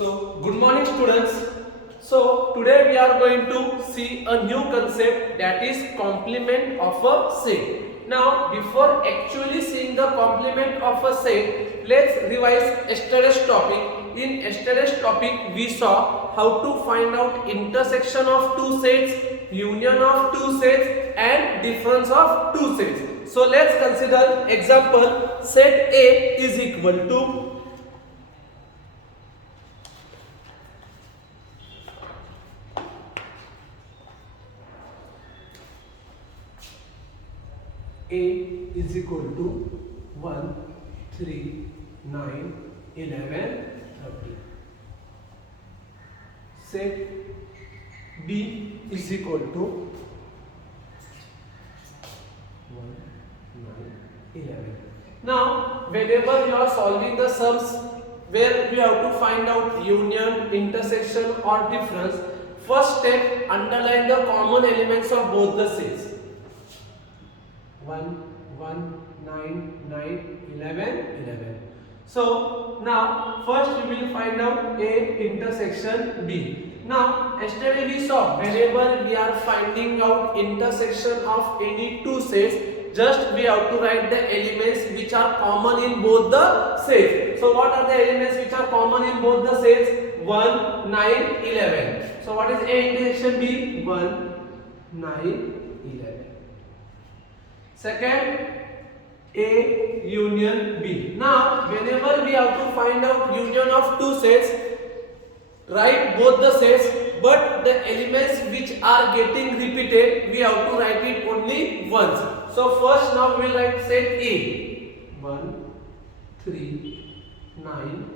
Good morning students. So today we are going to see a new concept, that is complement of a set. Now before actually seeing the complement of a set, let's revise yesterday's topic. In yesterday's topic we saw how to find out intersection of two sets, union of two sets and difference of two sets. So let's consider example. Set A is equal to A is equal to 1, 3, 9, 11, 30. Set B is equal to 1, 9, 11. Now, whenever you are solving the sums where we have to find out union, intersection or difference, first step, underline the common elements of both the sets. 1, 1, 9, 9, 11, 11. So now first we will find out A intersection B. Now yesterday we saw whenever we are finding out intersection of any two sets, just we have to write the elements which are common in both the sets. So what are the elements which are common in both the sets? 1, 9, 11. So what is A intersection B? 1, 9, 11. Second, A union B. Now, whenever we have to find out union of two sets, write both the sets, but the elements which are getting repeated, we have to write it only once. So, first now we will write set A. 1, 3, 9,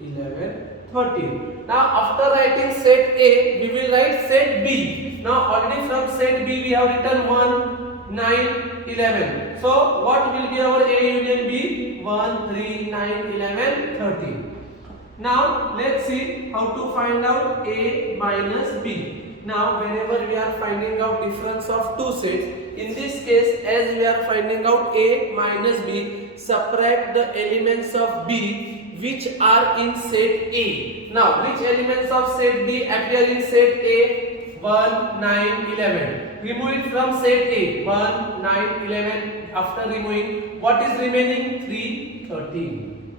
11, 13. Now, after writing set A, we will write set B. Now, already from set B, we have written 1, 9, 11. So what will be our A union B? 1, 3, 9, 11, 13. Now let's see how to find out A minus B. Now whenever we are finding out difference of two sets, in this case as we are finding out A minus B, subtract the elements of B which are in set A. Now which elements of set B appear in set A? 1, 9, 11. Remove it from set A. 1, 9, 11. After removing, what is remaining? 3, 13.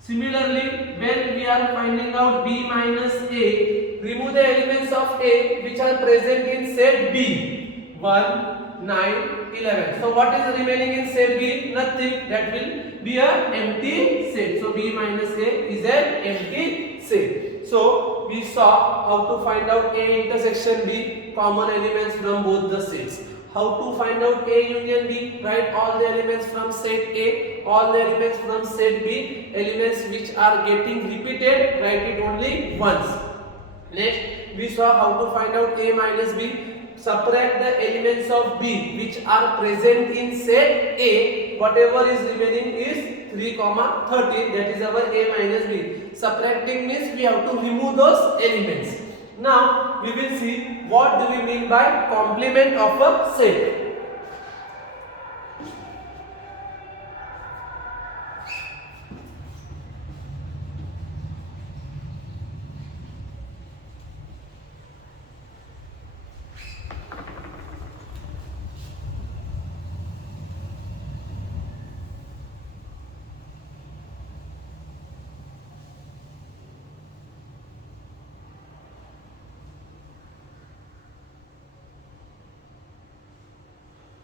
Similarly, when we are finding out B minus A, remove the elements of A which are present in set B. 1, 9, 11. So what is remaining in set B? Nothing. That will be an empty set. So B minus A is an empty set. So we saw how to find out A intersection B, common elements from both the sets. How to find out A union B? Write all the elements from set A, all the elements from set B, elements which are getting repeated, write it only once. Next, we saw how to find out A minus B. Subtract the elements of B which are present in set A. Whatever is remaining is 3, 13. That is our A minus B. Subtracting means we have to remove those elements. Now we will see what do we mean by complement of a set.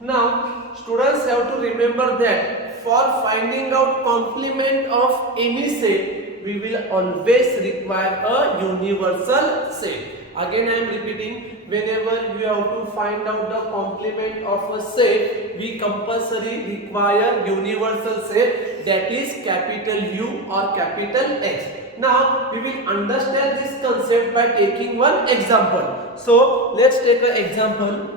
Now, students have to remember that for finding out complement of any set, we will always require a universal set. Again, I am repeating, whenever you have to find out the complement of a set, we compulsory require universal set, that is capital U or capital X. Now, we will understand this concept by taking one example. So, let's take an example.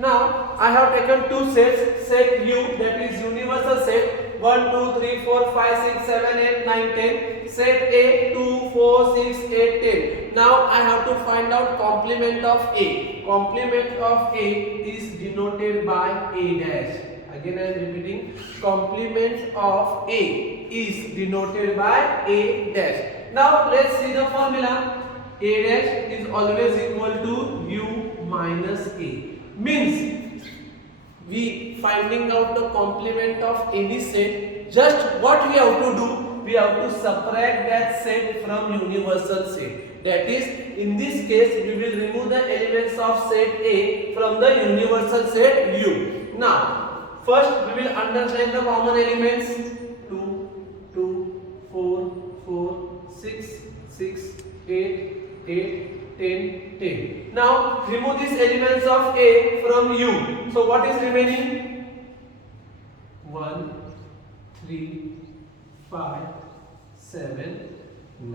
Now I have taken two sets, set U, that is universal set, 1 2 3 4 5 6 7 8 9 10, set A 2 4 6 8 10. Now I have to find out complement of A. Complement of A is denoted by A dash. Again I am repeating, complement of A is denoted by A dash. Now let's see the formula. A dash is always equal to U minus A. Means we finding out the complement of any set, just what we have to do, we have to subtract that set from universal set. That is, in this case we will remove the elements of set A from the universal set U. Now first we will understand the common elements. 2 2 4 4 6 6 8 8 10 10. Now remove these elements of A from U. So what is remaining? 1 3 5 7 9.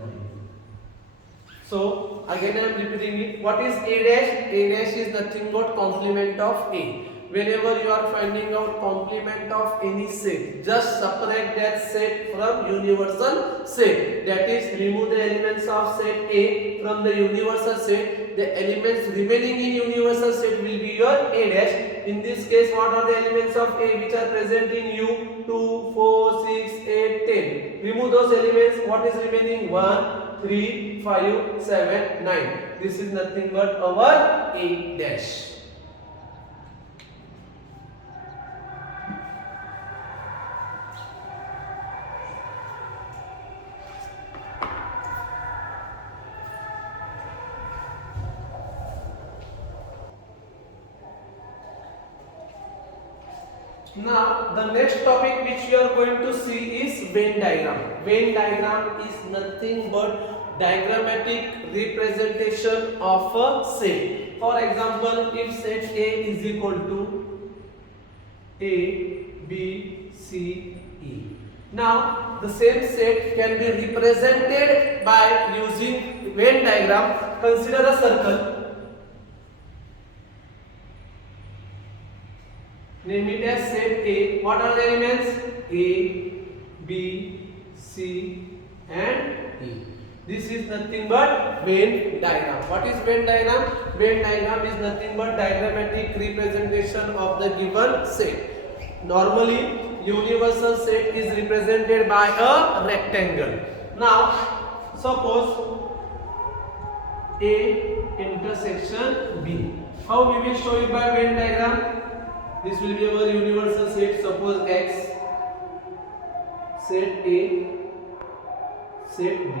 So again I am repeating it. What is A dash? A dash is nothing but complement of A. Whenever you are finding out complement of any set, just subtract that set from universal set. That is, remove the elements of set A from the universal set. The elements remaining in universal set will be your A dash. In this case, what are the elements of A which are present in U? 2, 4, 6, 8, 10. Remove those elements. What is remaining? 1, 3, 5, 7, 9. This is nothing but our A dash. Now the next topic which we are going to see is Venn diagram. Venn diagram is nothing but diagrammatic representation of a set. For example, if set A is equal to A, B, C, E. Now the same set can be represented by using Venn diagram. Consider a circle. Name it as set A. What are the elements? A, B, C and E. This is nothing but Venn diagram. What is Venn diagram? Venn diagram is nothing but diagrammatic representation of the given set. Normally, universal set is represented by a rectangle. Now, suppose A intersection B. How we will show it by Venn diagram? This will be our universal set. Suppose X, set A, set B.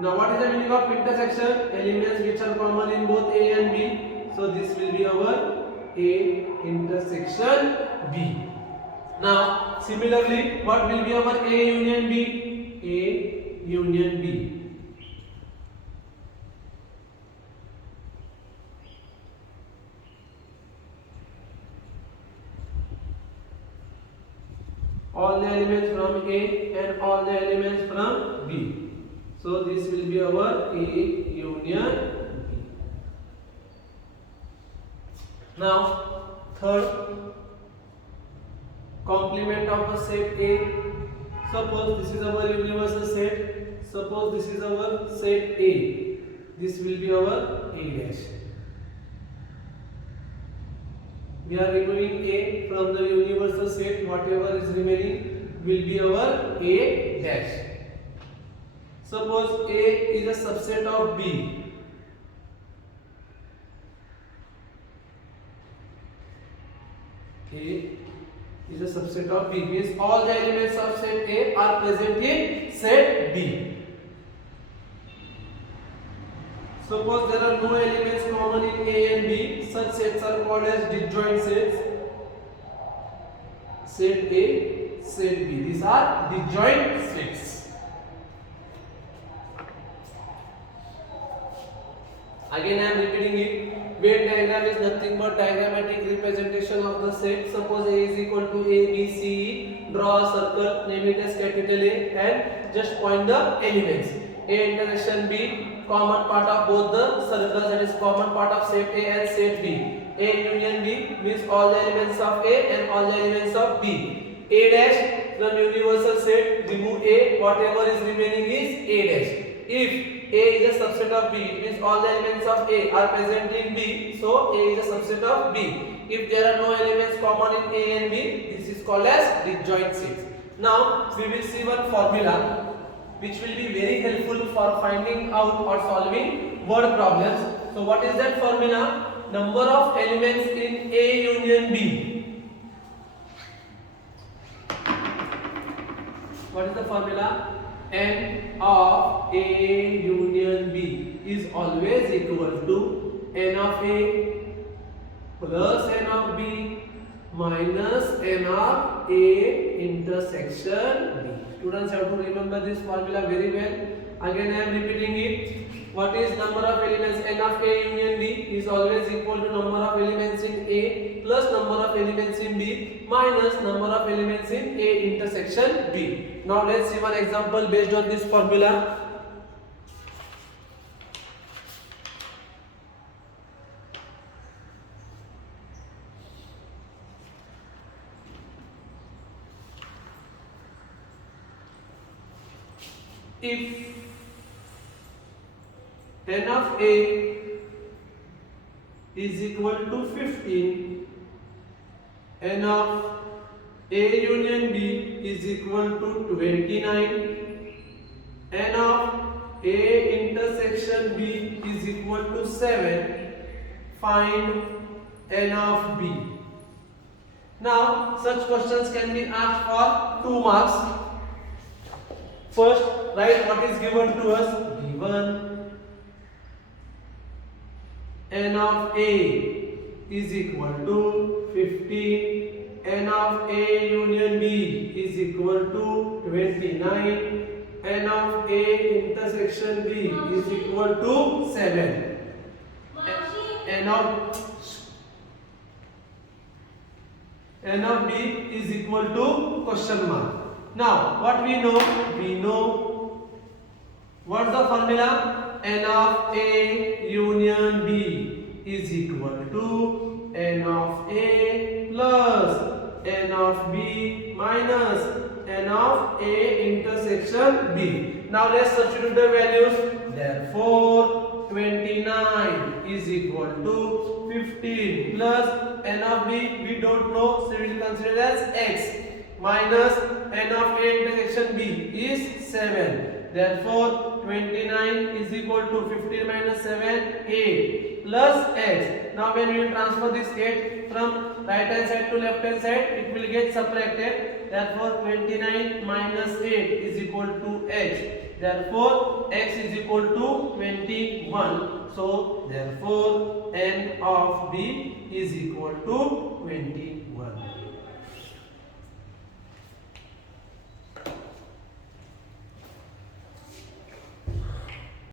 Now what is the meaning of intersection? Elements which are common in both A and B. So this will be our A intersection B. Now similarly, what will be our A union B? A union B. All the elements from A and all the elements from B. So this will be our A union B. Now third, complement of the set A. Suppose this is our universal set. Suppose this is our set A. This will be our A dash. We are removing A from the universal set. Whatever is remaining will be our A dash. Suppose A is a subset of B. A is a subset of B. Means all the elements of set A are present in set B. Suppose there are no elements common in A and B, such sets are called as disjoint sets. Set A, set B. These are disjoint sets. Again I am repeating it. Venn diagram is nothing but diagrammatic representation of the set. Suppose A is equal to A, B, C, E. Draw a circle, name it as capital A and just point the elements. A intersection B, common part of both the circles, that is common part of set A and set B. A union B means all the elements of A and all the elements of B. A dash from universal set, remove A, whatever is remaining is A dash. If A is a subset of B, it means all the elements of A are present in B, so A is a subset of B. If there are no elements common in A and B, this is called as disjoint sets. Now we will see one formula which will be very helpful for finding out or solving word problems. So what is that formula? Number of elements in A union B. What is the formula? N of A union B is always equal to N of A plus N of B minus N of A intersection B. Students have to remember this formula very well. Again I am repeating it. What is number of elements? N of A union B is always equal to number of elements in A plus number of elements in B minus number of elements in A intersection B. Now let's see one example based on this formula. If N of A is equal to 15, N of A union B is equal to 29, N of A intersection B is equal to 7, find N of B. Now such questions can be asked for 2 marks. First, write what is given to us. Given N of A is equal to 15, N of A union B is equal to 29, N of A intersection B is equal to 7. N of B is equal to question mark. Now what we know? We know what's the formula? N of A union B is equal to N of A plus N of B minus N of A intersection B. Now let's substitute the values. Therefore 29 is equal to 15 plus N of B we don't know, so we will consider as X minus N of A intersection B is 7. Therefore 29 is equal to 15 minus 7, 8 plus X. Now when we will transfer this 8 from right hand side to left hand side, it will get subtracted. Therefore 29 minus 8 is equal to X. Therefore X is equal to 21. So therefore N of B is equal to 21.